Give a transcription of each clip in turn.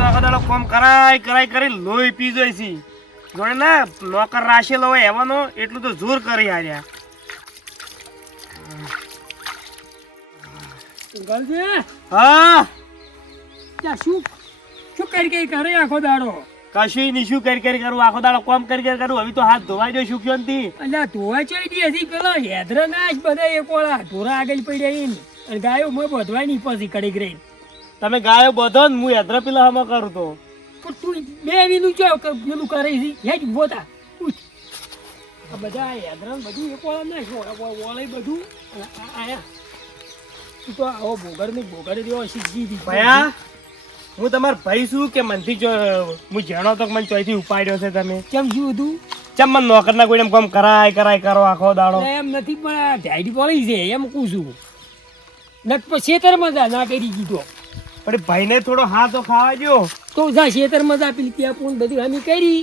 તો આખો દાડો કોમ કરાય કરી લોહી પી જોઈ છે જોડે ને નોકર રાખેલો હોય એવાનો એટલું તો જોર કરી હાર્યા. હા શું શું કરી કરે આખો દાડો? કશું નહીં, શું કરી કરું આખો દાડો કોમ કરી કરું. હવે તો હાથ ધોવાઈ ગયો સુખ્યો નથી. અલ્યા ધોવા ચડી હજી પેલા હેદરા ના જ બધા એક વાળા ઢોરા આગળ પડ્યા ઈન અને ગાયો મેં બધવાય નહીં પછી કડી ગઈ. તમે ગાયો બધો ને હું હેદરા પેલા હમો કરું તો પણ તું બે વીનું ચો પેલું કરે છે હેજ બોતા ઉઠ. આ બધા હેદરા બધું એક વાળા ના વળે બધું આયા તું તો આવો બોગર ને બોગર જેવો શીખી દી ભયા. હું તમાર ભાઈ છું કે મનથી જો હું જાણો તો મને ચોઈથી ઉપાડ્યો છે તમે? કેમ શું હતું? ચમ મને નોકરના કોઈ એમ કામ કરાય કરો આખો દાડો? એમ નથી પણ આ ઢાઈડી પડી છે એમ કહું છું. નક પછી ખેતરમાં જા ના કરી દીધો પણ ભાઈને થોડો હા તો ખાવા દો. તો જા ખેતરમાં જા પેલી ત્યાં પૂન બધી હમી કરી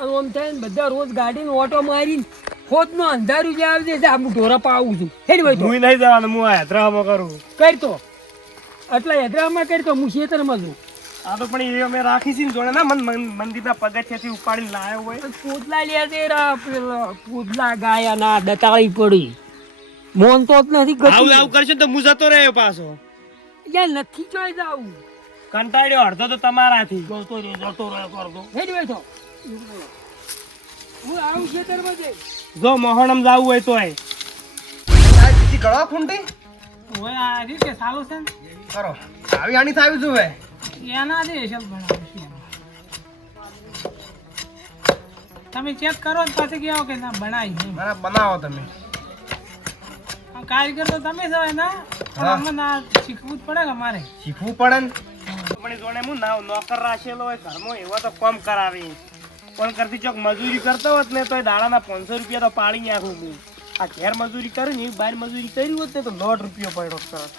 અને આમ થાય ને બધા રોજ ગાડીનો ઓટો મારીને ખોદનો અંધારું જે આવે છે હું ઢોરા પાવું છું. હેડ ભાઈ હું નહીં જવાનું, હું આ હેદરામાં કરું. કરતો આટલા હેદરામાં કરતો હું ખેતરમાં છું. આ તો પણ એ મેં રાખી છે ને જોડે ના મંદિરના પગથિયાથી ઉપાડીને લાવ્યો હોય. પોતલા લે દે રા પેલા પોતલા ગાયા ના દતાળી પડી મોન તો જ નથી આવું આવું કરશો તો હું જતો રહ્યો પાછો. યાર નથી જોઈ જાવું કંટાળ્યો અડધો તો તમારાથી. જતો રે કરતો હેડ બેઠો હું આવું ખેતરમાં જઈ જો મોહણમ જાવું હોય તોય ગળો ખૂંટી ઓય આ રી કે સાલો છે કરો આવી આની થાવી છું હવે એના દે શબ બનાવું તમે ચેક કરો ને પછી કહો કે ના બનાવી નહીં મારા બનાવો તમે કારીગર તો તમે જ હોય ને પણ અમને આ શીખવું જ પડે કે મારે શીખવું પડે ને. પણ જોડે હું નોકર રાખેલો હોય ઘરમાં એવા તો કોમ કરાવી પણ કરતી ચોક મજૂરી કરતો હોત ને તો દાડાના 500 રૂપિયા તો પાડી નાખું હું. આ ઘેર મજૂરી કરી ને બહાર મજૂરી કરી હોત ને તો 100 રૂપિયો પડ્યો સરસ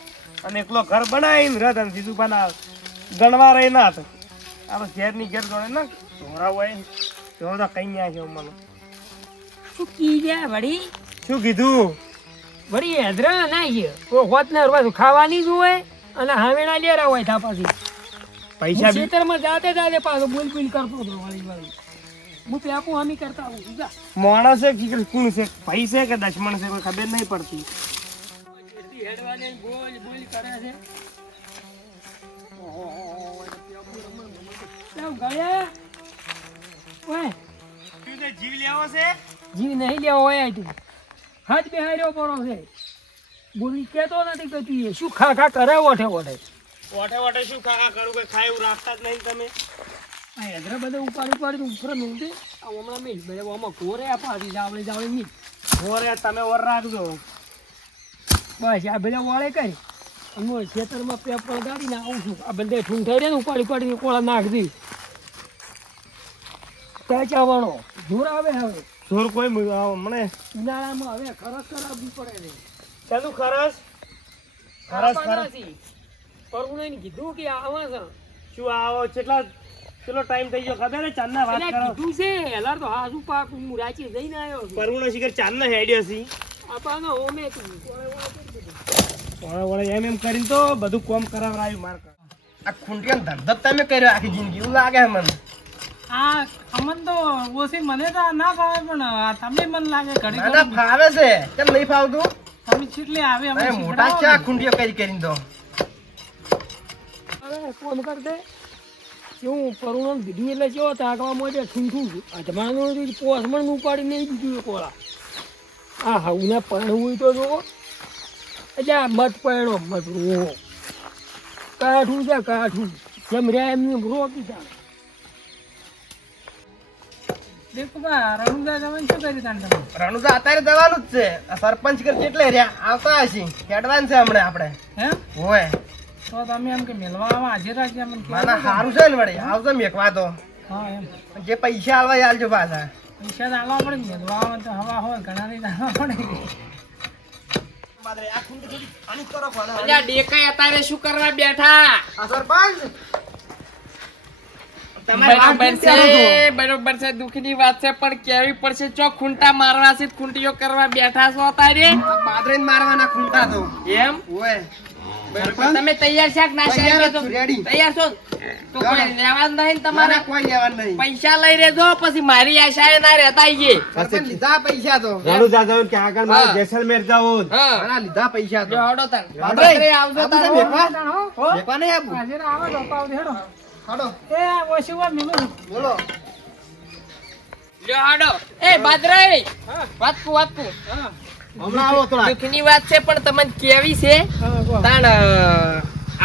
અને એકલો ઘર બનાવીને રથ અને સીધું બનાવ ગણવા રહી ના તો આ તો ઘેરની ઘેર જોડે ને ઢોરા હોય તો કઈ નાખ્યો મને. શું કીધા વળી શું કીધું? વળી હેદરા ના ગયો કોઈ હોત ને પાછું ખાવાની જ હોય અને હાવેણા લેરા હોય થા પાછી પૈસા બી ખેતરમાં જાતે પાછો બોલ કરતો હતો વળી હું પેપું હમી કરતા આવું છું જા માણસ છે કે કોણ છે, ભાઈ છે કે દુશ્મન છે કોઈ ખબર નહીં પડતી. હેડવાને બોલ કરે છે ગયા ઓય જીવ લેવો છે? જીવ નહીં લેવો હોય તું હાથ બેહાર્યો પડો છે બોલી કેતો નથી કે તું શું ખા કરે ઓઠે ઓઠે શું કાકા કરું કોઈ ખાય એવું રાખતા જ નહીં તમે. આ હેદરા બધા ઉપાડી ઉપર નહોતી આ હમણાં મિલ બે આમાં ઘોરે પાછી જાવડે મિલ ઓરે તમે ઓર રાખજો. બસ આ બધા વાળે કરી હું ખેતરમાં પેપર ગાડીને આવું છું આ બધે ઠૂંઠાઈ રહ્યા ને ઉપાડીને કોળા નાખી ત્યાં ચાવણો જોર આવે હવે જોર કોઈ મને ઉનાળામાં હવે ખરસ કરાવવી પડે છે ચાલુ ખરસ પરવું કીધું કે આવા છે શું આવો કેટલો ટાઈમ થઈ ગયો ખબર ને? ચાંદના વાત કરો. કીધું છે એલાર તો હાસુ પાક હું રાચી જઈને આવ્યો છું પરવુણો શિખર ચાંદના હેડ્યો છે. આપાનો ઓમે વળે એમ કરીને તો બધું કોમ કરાવરાયું માર. આ ખૂંટિયાનો ધંધો તમે કર્યો આખી જિંદગી એવું લાગે મને. આ અમન તો ઓછી મને તો ના ભાવે પણ તમે મને લાગે ઘડી મને ફાવે છે કેમ નહીં ફાવતું? તમે કેટલી આવે અમે મોટા છે આ ખૂંટિયો કરીને તો ફોન કર દે હું પરુણો કીધું એટલે કેવો તાકવા માટે ઠૂંઠું અજમાનું પોસમણ ઉપાડીને દીધું કોળા હા હા ઉના પરણવું તો જુઓ એટલે આ મત પરણો મત રો કાઠું છે કાઠું જેમ રહ્યા એમને રોકી તા રણુજા અત્યારે જવાનું જ છે. આ સરપંચ કર કેટલે રહ્યા આવતા હશે હેડવાન છે હમણાં આપણે હોય તો તમે એમ કે મેલવામાં હાજર રાખજે મને માના સારું છે ને વળી આવતો મેકવા તો હા એમ જે પૈસા આલવા આલજો પાછા પૈસા આલવા પડે મેલવામાં તો હવા હોય ઘણા નહીં આલવા પડે ડેકાઈ અત્યારે શું કરવા બેઠા? આ સરપંચ બરોબર છે દુઃખની વાત છે પણ કેવી પડશે ચો ખૂંટા મારવા છે ખૂંટીઓ કરવા બેઠા છો અત્યારે બાદરીને મારવાના ખૂંટા તો એમ હોય બરોબર. તમે તૈયાર છે કે ના છે? તૈયાર જ તો છું, ready. તૈયાર છો તો કોઈ લેવાનું નહીં ને તમારે? મારે કોઈ લેવાનું નહીં. પૈસા લઈ રહેજો, પછી મારી આશાએ ના રહેતા આઈએ. સરપંચ લીધા પૈસા તો. રણુજા જવું કે આગળ મારે હા. જેસલમેર જવું. હા. મારા લીધા પૈસા તો. લ્યો હેડો તાન. બાદરે, બાદરે આવજો આબુ તાન. છે મેકવા? હો? મેકવા નહીં આબુ? આજે ના આવે તો પાવ દે હેડો. હાલો, એ ઓછી વાર મિલું. બોલો. લ્યો હેડો. એ બાદરે, હા વાતકું વાતકું. હા હમણાં આવો થોડા. દુઃખની વાત છે પણ તમને કેવી છે હા કહો. તાણ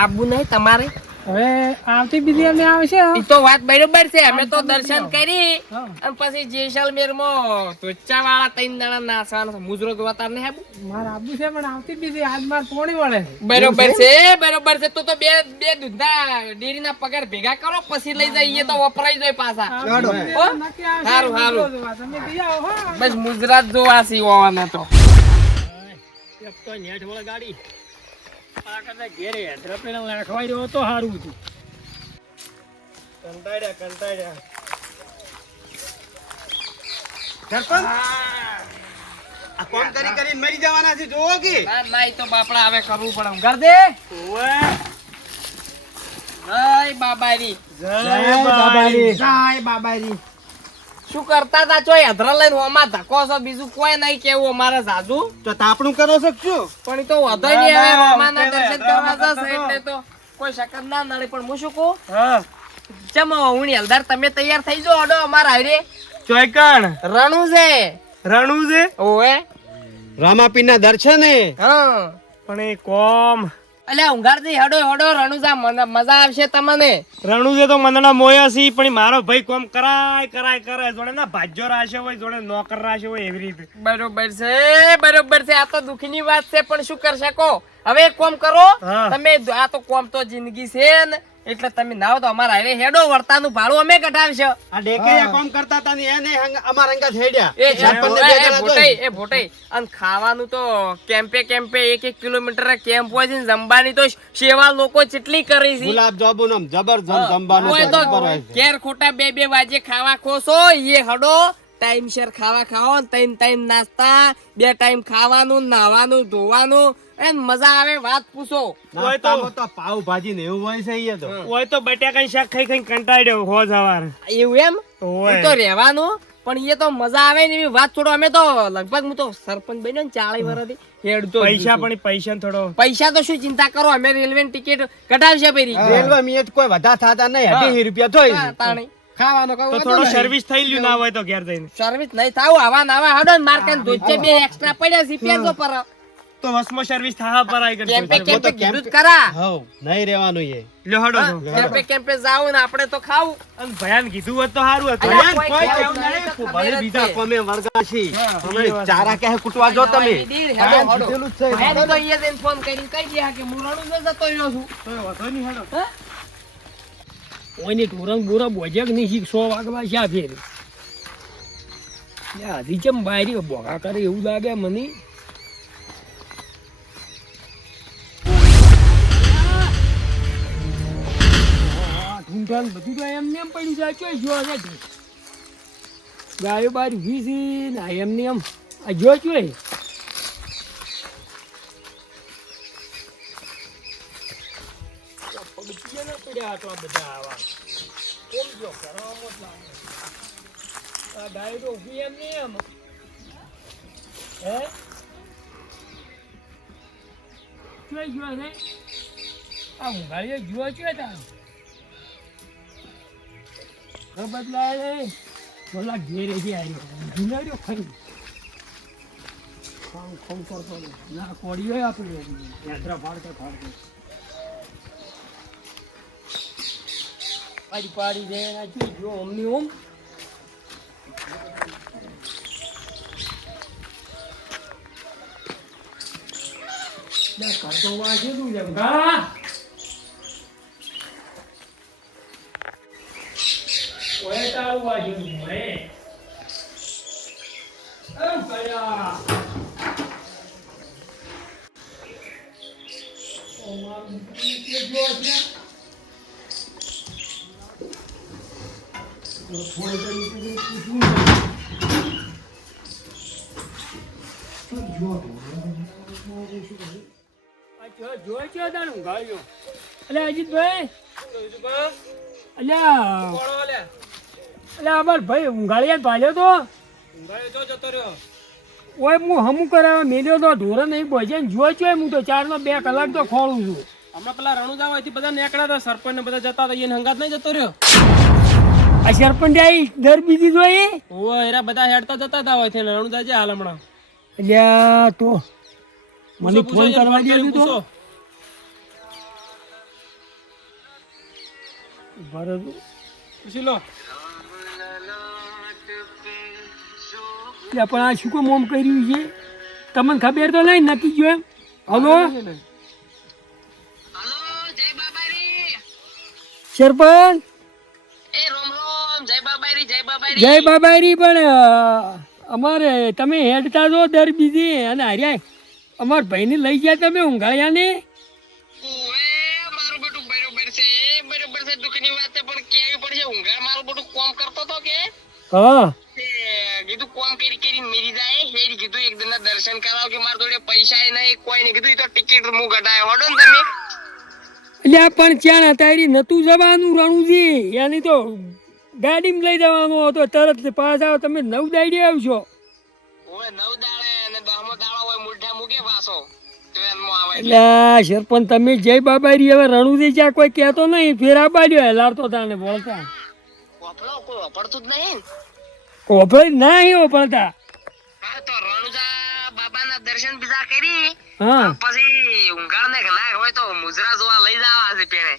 આબુ નહીં તમારે? હવે આવતી બીજી અમે આવશે ઈ તો વાત બરોબર છે. અમે તો દર્શન કરી હા. અને પછી જેસલમેર માં ધોચા વાળા 3 દાડા નાસવાનો છે. મુજરો જોવા તાર નહીં આબુ? મારે આબુ છે પણ આવતી બીજી આજ માર પોણી વળે છે. બરોબર છે, બરોબર છે. તો બે દૂધના ડેરીના પગાર ભેગા કરો પછી લઈ જાય. એ તો વપરાઈ જાય પાછા. હેડો. હો? નક્કી આવશે. હારું, હારું. તમે જઈ આવો હો. બસ ગુજરાત જોવા સીવાના તો. એક તો નેટ વાળા ગાડી આ કદાચ ઘેરે દ્રપેણા નાખવાઈ રહ્યો તો સારું હતું. કંટાળ્યા. સરપંચ આ કોમ કરીને મરી જવાના છે જોવો કે? ના ના, ઈ તો બાપડા હવે કરવું પડે. ઘર દે. ઓવે. જય બાબારી. જય બાબારી. જય બાબારી. શું કરતા તા? ચોય અધરા લઈને ઓમાં ધક્કો છો, બીજું કોઈ નહીં કેવું અમારે સાજુ. તો તાપણું કરો છો કે શું? પણ ઈ તો વધો નહીં. હવે ના, રોમાના ના, દર્શન ના, કરવા ના, જશે ના. એટલે તો કોઈ શકત ના નડે. પણ હું શું કહું, હા. ચમ હું હલદાર તમે તૈયાર થઈ જાઓ. અડો અમારા હારે ચોયકણ રણું છે. રણું છે. ઓવે. રામાપીરના દર્શને. હા. પણ એ કોમ અલ્યા ઊંઘાડથી હડો હડો રણુજા, મજા આવશે તમને. રણું છે તો મંદણા મોયા સી પણ ઈ મારો ભાઈ કોમ કરાય જોડે ના ભાજ્યો રાશે હોય, જોડે નોકર રાશે હોય એવી રીતે. બરોબર છે, બરોબર છે. આ તો દુઃખની વાત છે પણ શું કરી શકો. હવે એક કામ કરો હા. તમે, આ તો કોમ તો જિંદગી છે ને એટલે તમે નાવ તો અમારા હારે હેડો. વર્તાનું ભાડું અમે કઢાવશે. આ ડેકરિયા કોમ કરતા હતા ને એને અમાર અંગત હેડ્યા. એ ભોટાઈ અને ખાવાનું તો કેમ્પે 1 કિલોમીટર કેમ્પ હોય છે ને જમવાની તો સેવા લોકો કેટલી કરી છે. ગુલાબ જાંબુ નો જબરજસ્ત જમવાનું હોય તો જબર હોય છે. ઘેર ખોટા 2 વાગે ખાવા ખોશો. એ હડો ટાઈમસર ખાવા ખાઓ ને 3 ટાઈમ નાસ્તા, 2 ટાઈમ ખાવાનું, નાવાનું, ધોવાનું, એન મજા આવે. વાત પૂછો. નાસ્તામાં તો પાવ ભાજી ને એવું હોય છે અહીંયા તો. હોય તો બટાકાનું શાક ખાઈ કંટાળ્યો હો જવાર. એવું એમ? હોય. ઈ તો રહેવાનું પણ એ તો મજા આવે ને એવી વાત છોડો. અમે તો લગભગ હું તો સરપંચ બન્યો ને 40 વર્ષથી હેડતો જ પૈસા છું. પણ પૈસા થોડો પૈસા તો શું ચિંતા કરો, અમે રેલવે ટિકિટ કઢાવશે પેરી. રેલવે મિયત કોઈ વધા થતા નહીં. 2.5 રૂપિયા થોય તાણી ખાવાનો તો થોડો સર્વિસ થઈ લ્યું ના હોય તો ઘેર જઈને સર્વિસ નહીં થાવ. આવા નાવા હડો ને માર્કેટ ધોચે 2 એક્સ્ટ્રા પડ્યા છે પેર તો પર તો વસમાં સર્વિસ થાહા પર આઈ કેમ્પે કરતો. કેમ્પે કીધું જ કરા. હવ નહીં રહેવાનું એ. લ્યો હડો હા, કેમ્પે કેમ્પે જાવ ને આપણે તો ખાવું. અને ભયાન કીધું હોત તો સારું હતું. અલ્યા, ભયાન કોઈ કોઈ કેવું કેવું નહીં, નહીં. તો ભલે ખબર જ બીજા છે. કોમે વર્ગાશી. હા, હમણાં ચારા કહે કૂટવા જો તમે. હેડો, ભયાન હેડો. કીધેલું જ છે. ભયાન તો અહીંયા જઈને ફોન કરીને કહી દે કે હું રણું જતો રહ્યો છું. તો વાંધો નહીં હેડો. હા? કોઈની ટોરંગ બોરા બોજક નહીં શીખ 100 વાગવા શા ફેર હજી ચમ બારી બોગા કરે એવું લાગે મને. ઢૂંઢાન બધું તો એમને એમ પડી જાય ચોઈ જો છે ગાયો બારી વીસી ને એમને એમ આ જો ચોઈ પડ્યા આટલા બધા આવા કોમ જો કરવામાં જ લાગે. આ ગાય તો ઊભી એમ ને એમ હે ચોઈ જો ને આ ઊંઘાડીએ જો ચોઈ તાર બદલાય બોલા ઘેરે જે આવ્યો જુનાડ્યો ખાઈ ખમ કરતો ના કોડીઓ આપણે યાત્રા ફાડતે પાડી દે ના જો અમની ઓમ ના કરતો વાંચે તું જેમ ગા ઓય તારું વાંચે તું ઓય એમ કયા ઓ મારું કે જો છે જો ચો તાણ ઊંઘાડ્યો. અલ્યા અજીતભાઈ, અલ્યા અલ્યા અમાર ભાઈ ઊંઘાડિયા ભાલ્યો તો ઓય હું હમું કરાવવા મેલ્યો તો ઢોરા નહીં પહોંચે ને જો છો હું તો 4 નો 2 કલાક તો ખોળું છું. હમણાં પેલા રણુજા હોયથી બધા નીકળ્યા હતા, સરપંચ ને બધા જતા હતા, એને હંગાત નહીં જતો રહ્યો. આ સરપંચ આઈ દર બીજી જોઈ ઓય એરા બધા હેડતા જતા હતા હોય છે, રણુજા છે હાલ હમણાં. અલ્યા તો મને ફોન કરવા દે તો બરાબર પૂછી લો. એટલે પણ આ શું કામ ઓમ કર્યું છે તમને ખબર તો નહીં નક્કી જો એમ. હલો સરપંચ જય બાબારી. પણ અમારે તમે હેડતા જો દર બીજી અને હાર્યા અમાર ભાઈને લઈ ગયા તમે ઊંઘાડ્યા ને. હા કીધું કોમ કરી મેરી જાય હેડી કીધું એક દિન દર્શન કરાવ કે માર જોડે પૈસા નહીં કોઈ નહીં કીધું ઈ તો ટિકિટ હું કઢાયો હડો ને તમે. એટલે પણ ત્યાં તારી નતું જવાનું રણુજી એની તો ગાડીમાં લઈ જવાનું હતો તરત પાછા તમે 9 દાડે આવશો. ઓય 9 દાડે અને 10મો દાડો હોય મુઠ્ઠા મૂકે પાછો ટ્રેનમાં આવે. એટલે સરપંચ તમે જય બાબારી હવે રણુજી જ્યાં કોઈ કહેતો નહીં ફેરા પાડ્યો હેલારતો તાને બોલતા ઓફળો કોઈ ઓફળતું જ નહીં. ઓફળ ના આવ્યો પડતા. હા તો રણુજા બાબાના દર્શન બીજા કરી હા પછી ઊંઘાડને ના હોય તો મુજરા જોવા લઈ જવા છે પેણે.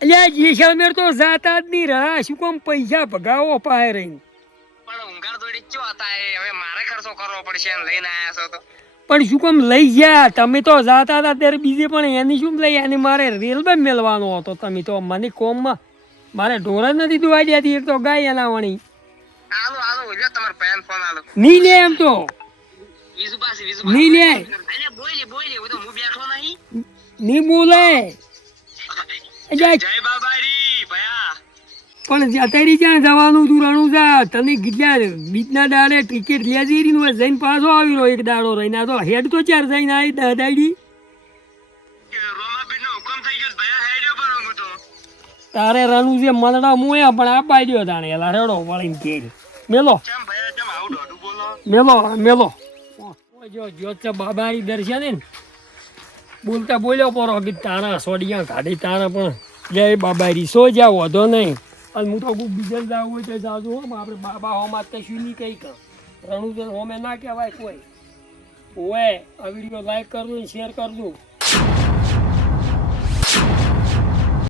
એટલે જેસલમેર તો જાતા જ નહીં રહ્યા શું કામ પૈસા ભગાવો પાય રહીને. પણ ઊંઘાડ જોડે ચો હતા એ હવે મારે ખર્ચો કરવો પડશે એમ લઈને આયા છો તો. પણ શું કામ લઈ ગયા તમે તો જાતા હતા ત્યારે બીજે પણ એની શું લઈ એની મારે રેલવે મેળવાનો હતો. તમે તો મને કોમમાં મારે ઢોર જ નથી દોવા દેતી એક તો ગાય એના વણી આલો આલો જો તમાર પેન ફોન આલો. નહીં લે એમ તો વિજુ પાસી નહીં લે અલે બોલે હું તો હું બેઠો નહીં. નહીં બોલે જય બાબારી ભયા. પણ અત્યારે ક્યાં જવાનું તું રણુજા તને કેટલા બીજના દાડે ટિકિટ લેજી રહી જઈને પાછો આવ્યો એક દાડો રહીને તો હેડ તો 4 જઈને આવી 10 દાડી રોમાબીન નો હુકમ થઈ ગયો ભયા હેડ્યો પર હું તો. તારે રણુજે મલડા મોયા પણ આપાઈ દ્યો તાણે એલા રેડો વળીને ઘેર મેલો કેમ ભયા કેમ આવું દોડું બોલો. મેલો જો જોત બાબારી દર્શન ને બોલતા બોલ્યો પરો કે તારા સોડિયા કાઢી તારા પણ જય બાબારી સો જાવ વધો નહીં. અને હું તો કોઈ બીજા જાવ હોય તો જાજો હો આપણે બાબા હોમાં કશું નહીં કઈ કર રણુજન હોમે ના કહેવાય કોઈ. ઓય આ વિડીયો લાઈક કરજો શેર કરજો.